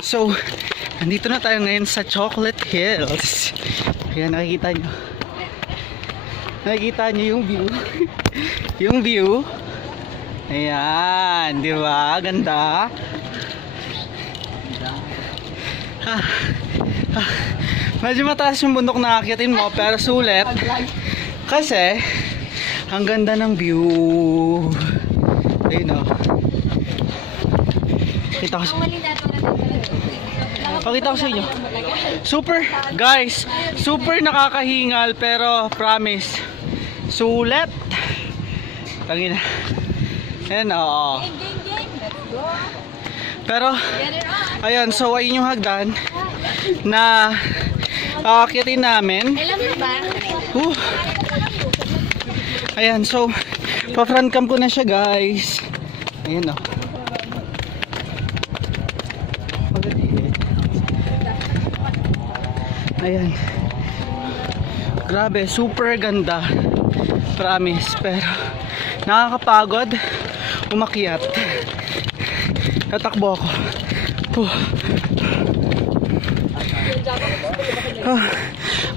So, nandito na tayo ngayon sa Chocolate Hills. Ayan, nakikita nyo. Nakikita nyo yung view. Yung view. Ayan, di ba? Ganda. Medyo mataas yung bundok na akitin mo, pero sulit. Kasi, ang ganda ng view. Ayun o. Pakita ko sa inyo. Super, guys, super nakakahingal, pero promise, sulit. Tangina. Ayan o. Pero, ayun, so ayun yung hagdan na aakyatin namin. Ayan, so pa-front cam ko na siya, guys. Ayan o. Ayan. Grabe, super ganda. Promise, pero nakakapagod umakyat. Tatakbo ako.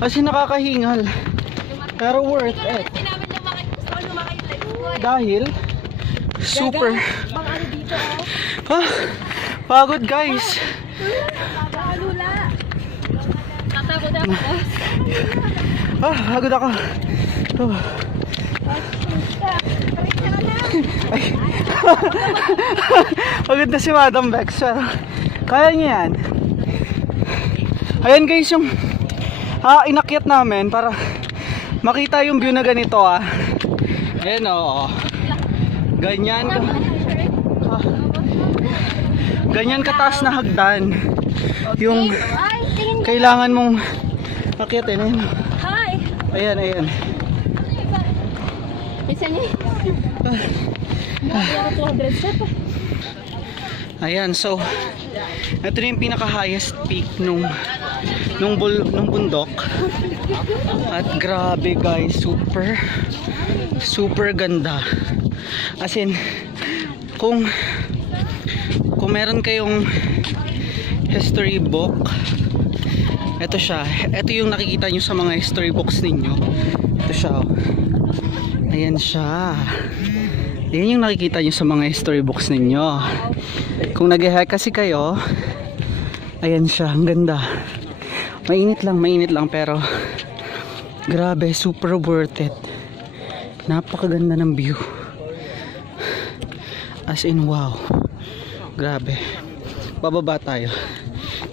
Kasi nakakahingal. Pero worth it. Dahil super pagod, guys. Pagod ako. Pagod na si Madam Bex. Kaya niya yan. Ayan, guys, yung inakyat namin para makita yung view na ganito. Ayan o. Ganyan ka. Ganyan kataas na hagdan yung kailangan mong akyatin. Ayan. Ayan, ayan. Ayan, so ito na yung pinaka highest peak nung bundok. At grabe, guys, super ganda. As in, kung meron kayong history book, ito siya. Ito yung nakikita nyo sa mga history books ninyo. Ito siya. Ayan siya. Yan yung nakikita nyo sa mga history books ninyo. Kung nag-hike kasi kayo, ayan siya. Ang ganda. Mainit lang pero grabe, super worth it. Napakaganda ng view. As in, wow. Grabe. Bababa tayo.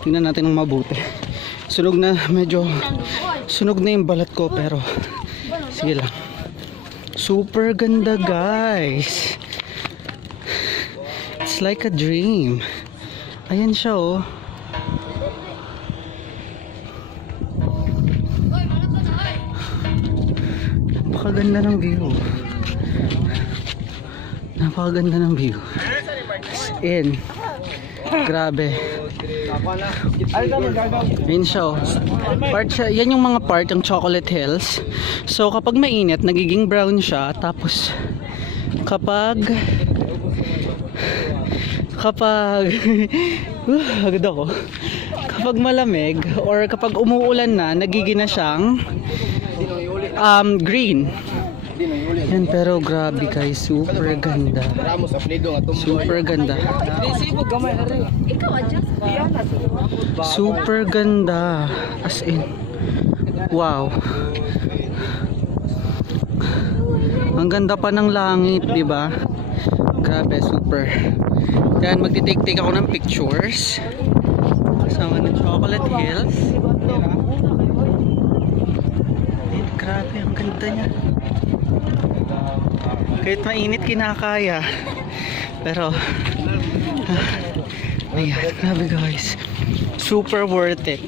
Tingnan natin ng mabuti. Medyo sunog na yung balat ko, pero sige lang. Super ganda, guys. It's like a dream. Ayan siya, oh. Napakaganda ng view. Napakaganda ng view. In. Grabe. Ayun siya, oh. Yan yung mga part ng Chocolate Hills. So kapag mainit, nagiging brown siya. Tapos agad ako. Kapag malamig or kapag umuulan na, nagiging na siyang green. Yan, pero grabe, guys, super ganda. Super ganda. Super ganda. As in, wow. Ang ganda pa ng langit, di ba? Grabe, super. Yan, magti-take ako ng pictures kasama ng Chocolate Hills. Grabe, ang ganda niya. Kahit mainit, kinakaya. Pero ayan, grabe, guys. Super worth it.